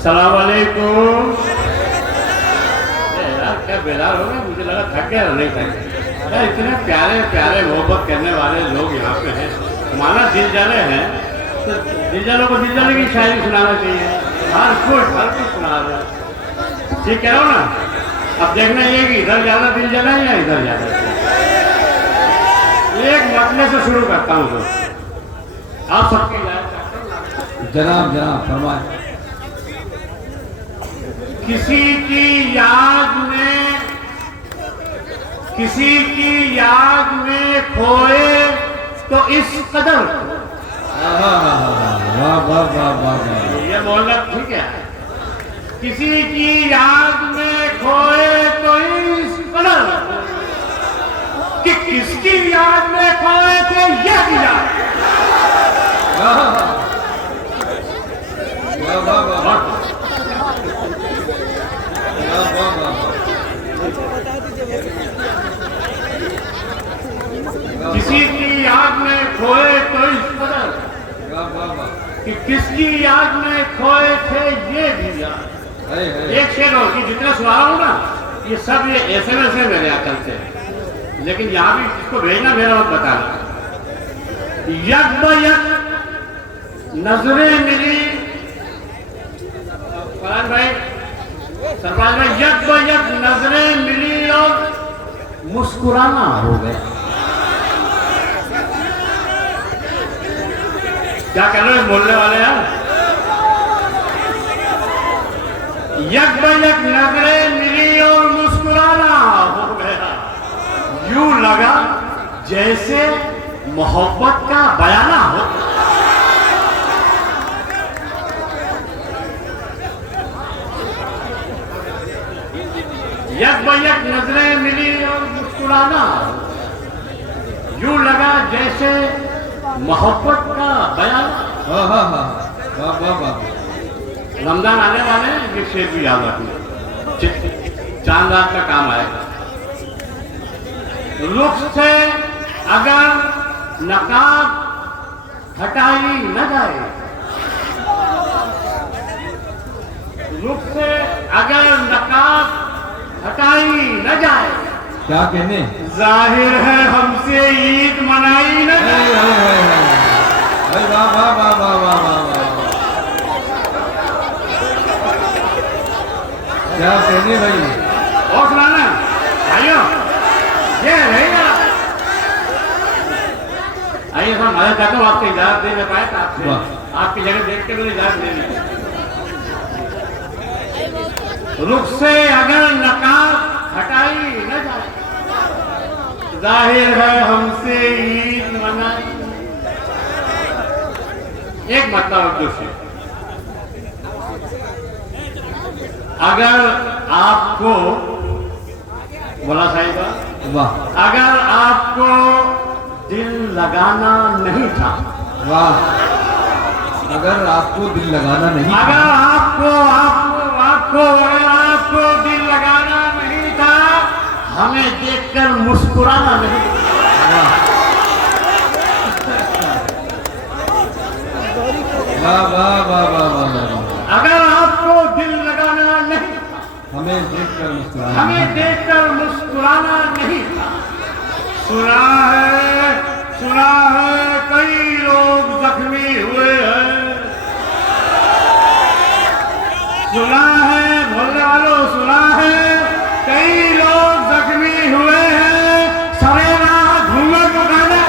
अस्सलाम वालेकुम। यार क्या बेदार हो गए, मुझे लगा थक गया, नहीं थक गया। यार इतने प्यारे प्यारे मोहब्बत करने वाले लोग यहाँ पे हैं, माना दिल जाने हैं तो दिल जाने को दिल जाने की शायरी सुनाना चाहिए। हर कुछ सुना रहे, ठीक कह रहा हूँ ना। अब देखना ये कि इधर जाना दिल जाना है या इधर जाना। एक मसले से शुरू करता हूँ तो आप सबकी जनाब जनाब फरमाए। किसी की याद में खोए तो इस कदर। वाह वाह वाह वाह। ये बोलना ठीक है। किसी की याद में खोए तो इस कदर कि किसकी याद में खोए थे ये भी याद। किसी की याद में खोए तो इस कदर कि किसकी याद में खोए थे ये भी याद। एक शेर हो कि जितना सुना रहा हूं ना ये सब ये SMS है मेरे यहाँ चलते हैं, लेकिन यहाँ भी जिसको भेजना मेरा मत बताना। यक ब यक नजरें मिली, फरहान भाई सरफराज भाई, यक ब यक नजरें मिली और मुस्कुराना हो गया। क्या कह रहे हैं बोलने वाले यार। यक ब यक नजरें मिली और मुस्कुराना हो गया। यूं लगा जैसे मोहब्बत का बयाना हो। यक ब यक नजरें मिली और मुस्कुराना, यूं लगा जैसे मोहब्बत का बयान। रमजान आने वाले हैं, ये शेर भी याद रखना, चांद रात का काम आएगा। रुख से अगर नकाब हटाई न जाए, रुख से अगर नकाब हटाई न जाए, क्या कहने जाहिर है हमसे ईद मनाई न जाए। वाह वाह वाह वाह वाह वाह। क्या कहने भाई, और सुनाना भाइयों, ये रहेगा। आइए सर, मैं चाहता हूँ आपको इजाजत दे पाए तो आपसे आपकी जगह देख के मुझे इजाजत देनी। रुख से अगर नकाब हटाई न जाए, जाहिर है हमसे ईद मनाई। एक मतलब दोषी, अगर आपको बोला साहिबा, वाह अगर आपको दिल लगाना नहीं था, वाह, अगर आपको दिल लगाना नहीं था, अगर आपको दिल लगाना नहीं था, हमें देखकर मुस्कुराना नहीं। वाह वाह वाह वाह वाह। अगर आपको दिल लगाना नहीं, हमें देखकर मुस्कुराना नहीं था। सुना है कई लोग जख्मी हुए हैं, सुना है बोलने वालों, सुना है कई लोग जख्मी हुए हैं, सरेरा घूंघट उठाना।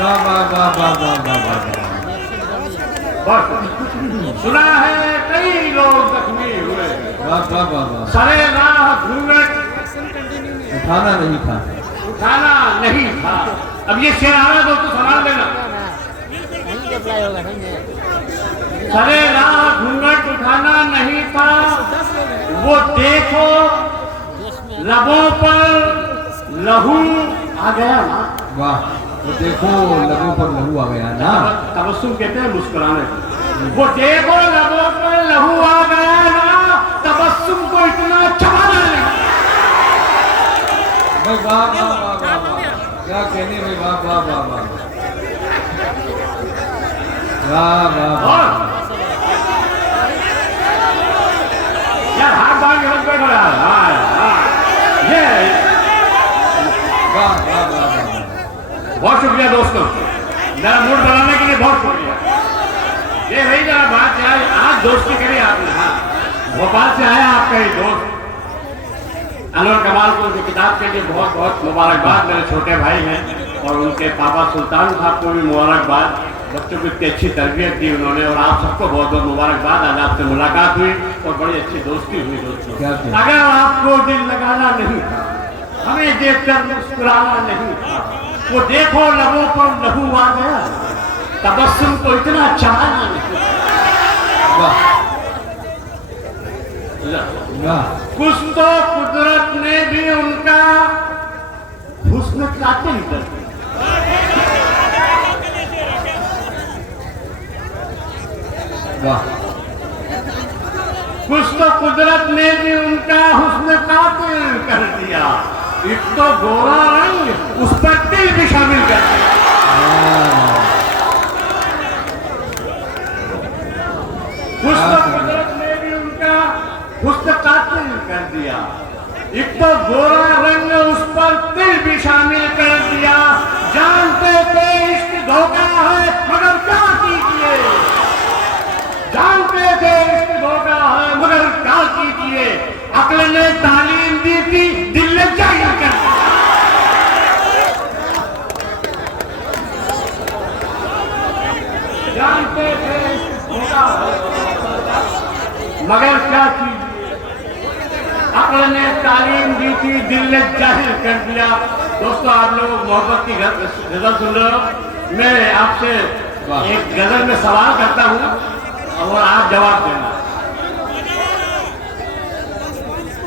वाह वाह वाह वाह वाह वाह। सुना है कई लोग जख्मी हुए, वाह वाह वाह वाह। सरेरा घूंघट उठाना नहीं था, उठाना नहीं था। अब ये शेर आ रहा है दोस्तों, संभाल देना। सरेरा घूंघट उठाना नहीं था, वो देखो लबों पर लहू आ गया ना। वाह, वो देखो लबों पर लहू आ गया ना। तबस्सुम कहते हैं मुस्कुराने को। वो देखो लबों पर लहू आ गया ना, तबस्सुम को इतना चबाना नहीं। वाह वाह वाह वाह वाह, क्या कहने भाई, वाह वाह वाह वाह वाह वाह। खड़े खड़े ये वाह वाह वाह वाह। बहुत शुक्रिया दोस्तों, मेरा मूड बनाने के लिए बहुत शुक्रिया। ये वही जरा बात है, आज दोस्ती करी आपने। हाँ, भोपाल से आया आपका ही दोस्त अनवर कमाल को उनकी किताब के लिए बहुत बहुत मुबारकबाद। मेरे छोटे भाई हैं और उनके पापा सुल्तान साहब को भी मुबारकबाद। बच्चों को इतनी अच्छी तरबियत दी उन्होंने और आप सबको बहुत बहुत मुबारकबाद। आज आपसे मुलाकात हुई और बड़ी अच्छी दोस्ती हुई दोस्तों। अगर आपको दिल लगाना नहीं था, हमें देखकर मुस्कुराना नहीं था, वो देखो लबों पर लहू आ गया, तबस्सुम को इतना चाहना नहीं। वाह कुछ तो कुदरत ने भी उनका हुस्न कातिल कर दिया। कुछ तो कुदरत ने भी उनका हुस्न कातिल कर दिया। एक तो गोरा रंग उस पर तिल भी शामिल कर दिया। कुछ तो कुदरत ने भी उनका हुस्न कातिल कर दिया। एक तो गोरा रंग उस पर तिल भी शामिल कर दिया। जानते थे इश्क धोखा है मगर क्या कीजिए, जानते थे इश्क धोखा है मगर क्या कीजिए। अक्ल ने तालीम दी थी, दिल ने जाहिर कर दिया। जानते थे इश्क धोखा है मगर क्या कीजिए। अक्ल ने तालीम दी थी, दिल ने जाहिर कर दिया। दोस्तों, आप लोग मोहब्बत की गजल सुन रहे हो। मैं आपसे एक गजल में सवाल करता हूँ और आप जवाब देना।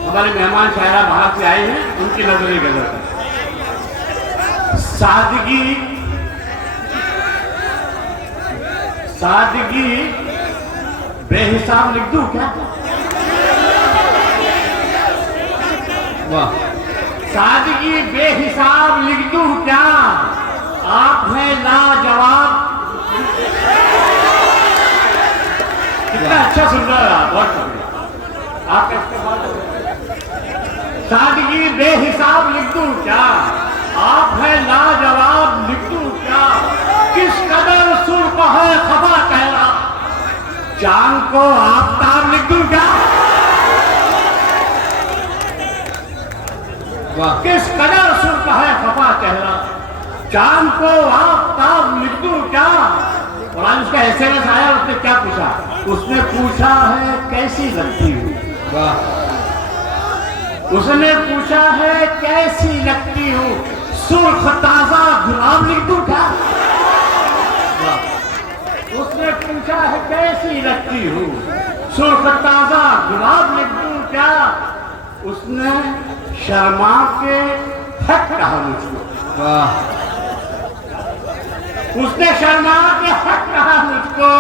हमारे मेहमान शायरा बाहर से आए हैं, उनकी नजरी गजल। सादगी सादगी बेहिसाब लिख दूं क्या? वाह। सादगी बेहिसाब लिख दूं क्या? आप हैं लाजवाब। कितना अच्छा सुन रहा है आप, बहुत शुक्रिया आपका इस्तेमाल। सादगी बेहिसाब लिख दूं क्या? आप हैं लाजवाब लिख दूं क्या? किस कदर सुर्ख है खफा कहरा, चांद को आफताब लिख दूं क्या? किस कदर सुर्ख है खफा चेहरा, चांद को आफताब लिख दूं क्या? और आज उसका SMS आया, उसने क्या पूछा? उसने पूछा है कैसी लगती हूँ। उसने पूछा है कैसी लगती हूँ, सुर्ख ताजा गुलाब लिख दूं क्या? उसने पूछा है कैसी लगती हूँ, सुर्ख ताजा गुलाब लिख दूं क्या? उसने शर्मा के हक कहा मुझको। उसने शर्मा के हक कहा मुझको,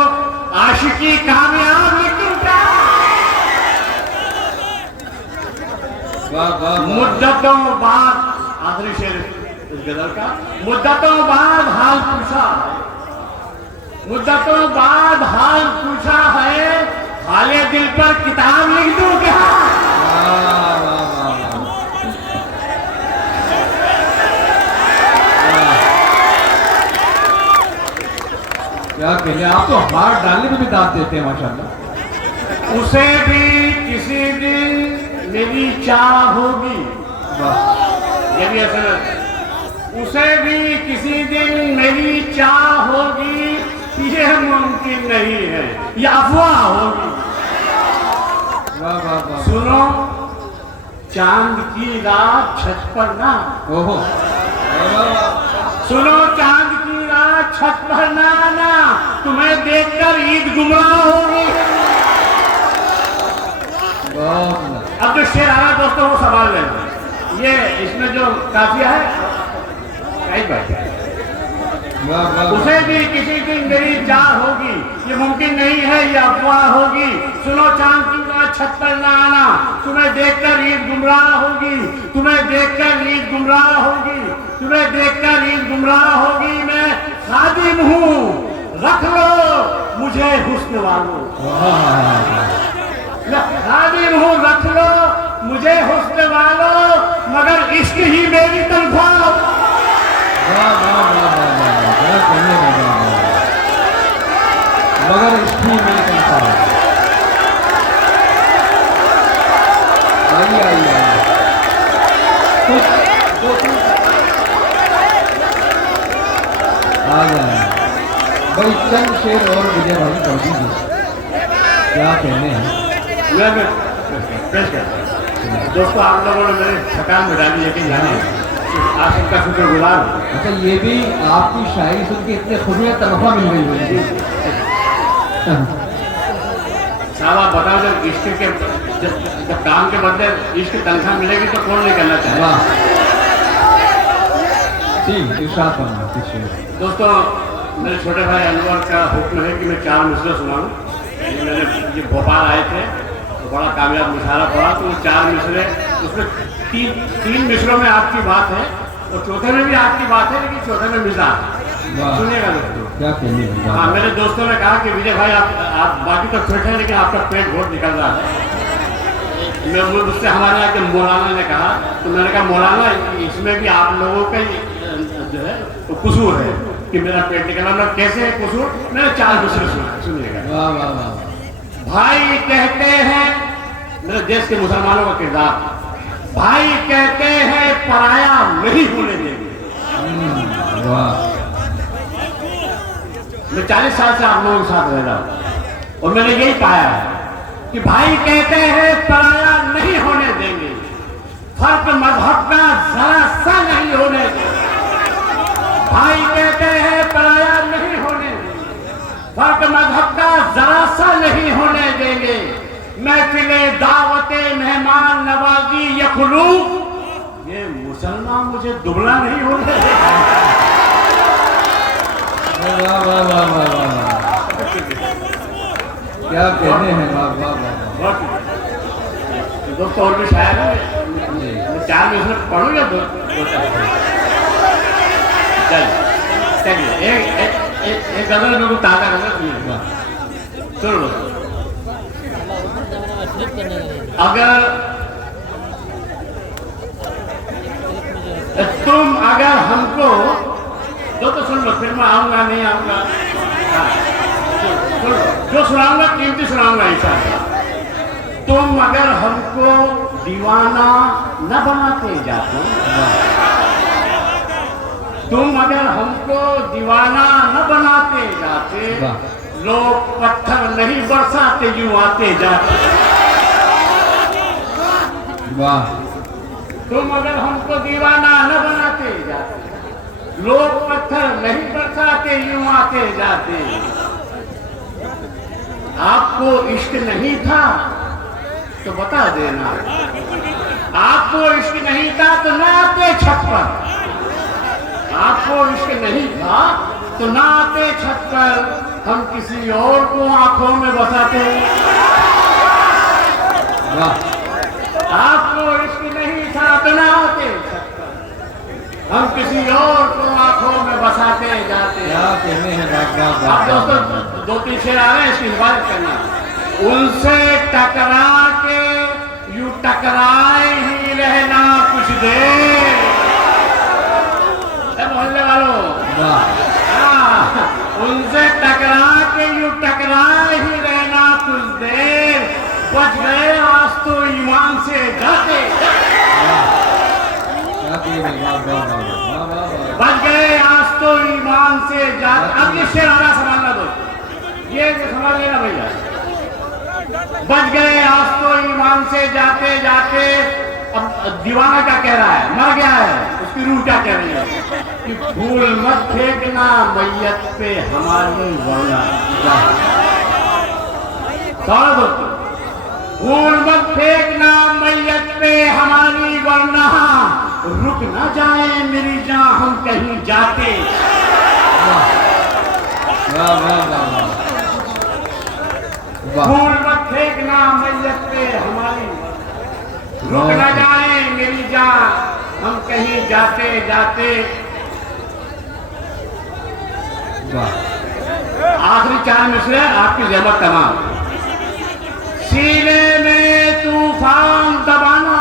आशिकी कामयाब लिख दूं क्या? मुद्दतों बाद, आखिरी शेर इस गजल का, मुद्दतों बाद हाल पूछा, मुद्दतों बाद हाल पूछा है, हाले दिल पर किताब लिख दूं क्या? क्या कहते हैं आप, तो हार डालने में भी दांत देते हैं माशाल्लाह। उसे भी किसी दिन मेरी चाह होगी, ये भी ऐसा, उसे भी किसी दिन मेरी चाह होगी, ये मुमकिन नहीं है, ये अफवाह होगी। सुनो चांद की रात छत पर ना, सुनो चांद की रात छत पर ना आना, तुम्हें देखकर ईद गुमराह होगी। अब जो शेर आ रहा है दोस्तों वो सवाल लेना, ये इसमें जो काफिया है कई बात। उसे भी किसी दिन मेरी चाह होगी, ये मुमकिन नहीं है, ये अफवाह होगी। सुनो चांद की रात छत पर ना आना, तुम्हें देखकर ईद गुमराह होगी, तुम्हें देखकर ईद गुमराह होगी, तुम्हें देखकर ईद गुमराह होगी। मैं खादिम हूँ, रख लो मुझे हुस्न वालों, खादिम हूँ, रख लो मुझे हुस्न वालों मगर इश्क ही मेरी तनख्वाह। वाह वाह वाह वाह वाह, क्या कहने लगा मगर इसकी मेरी तनख्वाह। आइए आइए आइए आ जाए भाई, चंद शेर और विजय भाई कर दीजिए, क्या कहने हैं। मैं पेश करता हूं। दोस्तों आप लोगों ने मेरी थकान मिटा दी, लेकिन जाने आप सबका शुक्रगुजार हूं। अच्छा, ये भी आपकी शायरी सुन के इतने खुश हुए, तनख्वाह मिल गई मुझे। साहब आप बताओ, जब इश्क के जब काम के बदले इश्क की तनख्वाह मिलेगी तो कौन नहीं करना चाहेगा। ठीक, इरशाद फरमाइए कुछ शेर। दोस्तों मेरे छोटे भाई अनवर का हुक्म है कि मैं 4 मिसरे सुनाऊं। ये भोपाल आए थे तो बड़ा कामयाब मुशायरा पड़ा, तो वो 4 मिसरे, उसमें तीन मिसरों में आपकी बात है और चौथे में भी आपकी बात है, लेकिन चौथे में मिजाज। सुनिएगा दोस्तों, क्या कहने। हाँ, मेरे दोस्तों ने कहा कि विजय भाई आप बाकी तो फिट हैं, लेकिन आपका पेट बहुत निकल रहा है। मैं मुझसे हमारे यहाँ के मौलाना ने कहा, तो मैंने कहा मौलाना इसमें भी आप लोगों का जो है तो कसूर है कि मेरा पेट निकला। मैं कैसे है कसूर, मैंने 4 मिसरे सुना, सुनिएगा। वाह वाह वाह। भाई कहते हैं, मेरे देश के मुसलमानों का किरदार, भाई कहते हैं पराया नहीं होने देंगे। वाह। मैं 40 साल से आप लोगों के साथ रह रहा हूं और मैंने यही पाया है कि भाई कहते हैं पराया नहीं होने देंगे, फर्क मजहब का जरा सा नहीं होने देंगे। भाई कहते हैं पराया नहीं होने देंगे, फर्क मजहब का जरा सा नहीं होने देंगे। महफिले दावते मेहमान नवाजी यखलू, ये मुसलमान मुझे दुबला नहीं होने देंगे। वाह वाह वाह वाह वाह, क्या कहने हैं। वाह वाह वाह। दोस्तों और भी शायर है, मैं 4 में इसमें पढ़ूँ या दो चलिए एक गजल में कुछ ताजा गजल सुनिएगा। सुनो, अगर हमको तो सुन लो, फिर मैं आऊंगा नहीं आऊंगा, जो सुनाऊंगा कीमती सुनाऊंगा इंशाअल्लाह। तुम अगर हमको दीवाना न बनाते जाते, तुम अगर हमको दीवाना न बनाते जाते, लोग पत्थर नहीं बरसाते यूं आते जाते। वाह। तुम अगर हमको दीवाना न बनाते जाते, लोग पत्थर नहीं बरसाते यूं आते जाते। आपको इश्क नहीं था तो बता देना, आपको इश्क नहीं था तो ना आते छत पर, आपको इश्क नहीं था तो ना आते छत पर, हम किसी और को आंखों में बसाते। आपको इश्क नहीं था तो ना आते छत पर, हम किसी और को आंखों में बसाते जाते। आप दोस्तों 2-3 शेर आ रहे हैं, इसकी हिफाजत करना। उनसे टकरा के यूं टकराए ही रहना कुछ देर, मोहल्ले वालों। उनसे टकरा के यूं टकराए ही रहना कुछ देर, बच गए आज तो ईमान से जाते, बच गए आज तो ईमान से जाते। अब ये शेर आ रहा, संभालना दो, ये संभाल लेना भैया। बच गए आज तो ईमान से जाते जाते। अब दीवाना क्या कह रहा है, मर गया है, उसकी रूह क्या कह रही है कि फूल मत फेंकना मैयत पे हमारी वरना। दोस्तों, फूल मत फेंकना मैयत पे हमारी वरना, रुक ना जाए मेरी जान हम कहीं जाते। फूल मत फेंकना मैयत पे हमारी, रुक ना जाए मेरी जान हम कहीं जाते जाते। आखिरी 4 मिसरे आपकी जहमत तमाम। सीने में तूफान दबाना,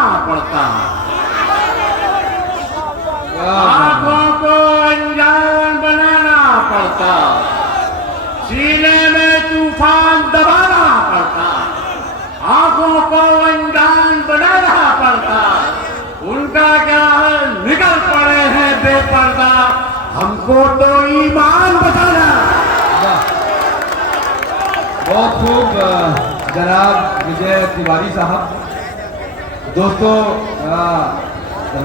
पड़ता, सीने में तूफान दबाना पड़ता, आंखों को अनजान बनाना पड़ता। उनका क्या है, निकल पड़े हैं बेपर्दा, हमको तो ईमान बचाना। बहुत खूब जनाब विजय तिवारी साहब। दोस्तों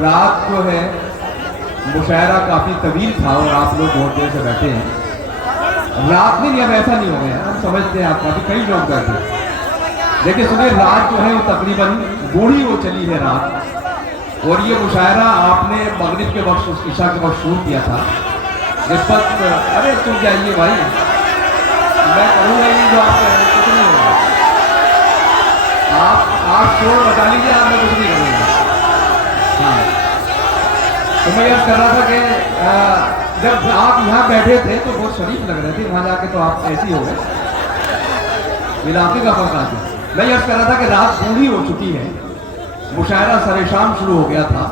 रात जो है मुशायरा काफ़ी तवील था और आप लोग बहुत देर से बैठे हैं। रात में अब ऐसा नहीं हो गया, हम समझते हैं आपका भी कई लोग बैठे, लेकिन सुनिए रात जो है वो तकरीबन बूढ़ी हो चली है रात। और ये मुशायरा आपने मगरिब के वक्त ईशा के वक्त शुरू किया था। जिस वक्त अरे सुन जाइए भाई, मैं करूँगा ही जो आप कह रहे हैं, कुछ नहीं होगा। आप शोर बता लीजिए, आप मैं कुछ नहीं करूँगा। हाँ, तो मैं यह कर रहा था कि जब आप यहाँ बैठे थे तो बहुत शरीफ लग रहे थे, वहाँ जाके तो आप ऐसे ही हो गए, इलाके का फर्क आ गया। मैं यह कर रहा था कि रात बूढ़ी हो चुकी है, मुशायरा सरे शाम शुरू हो गया था।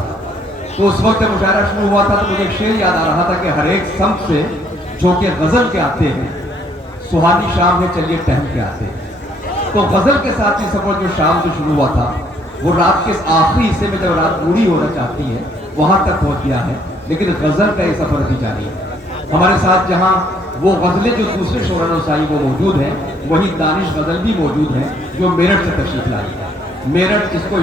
तो उस वक्त मुशायरा शुरू हुआ था तो मुझे एक शेर याद आ रहा था कि हर एक संत से जो कि गजल के आते हैं, सुहानी शाम है चलिए टहल के आते हैं। तो गजल के साथ ही सफर जो शाम से शुरू हुआ था वो रात के आखिरी हिस्से में जब रात बूढ़ी होना चाहती है वहां तक पहुंच गया है, लेकिन गजल का ये सफर अभी जारी है। हमारे साथ जहां वो गजलें जो दूसरे शोरानोसाई वो मौजूद हैं, वहीं दानिश गजल भी मौजूद है जो मेरठ से तशरीफ लाई है। मेरठ जिसको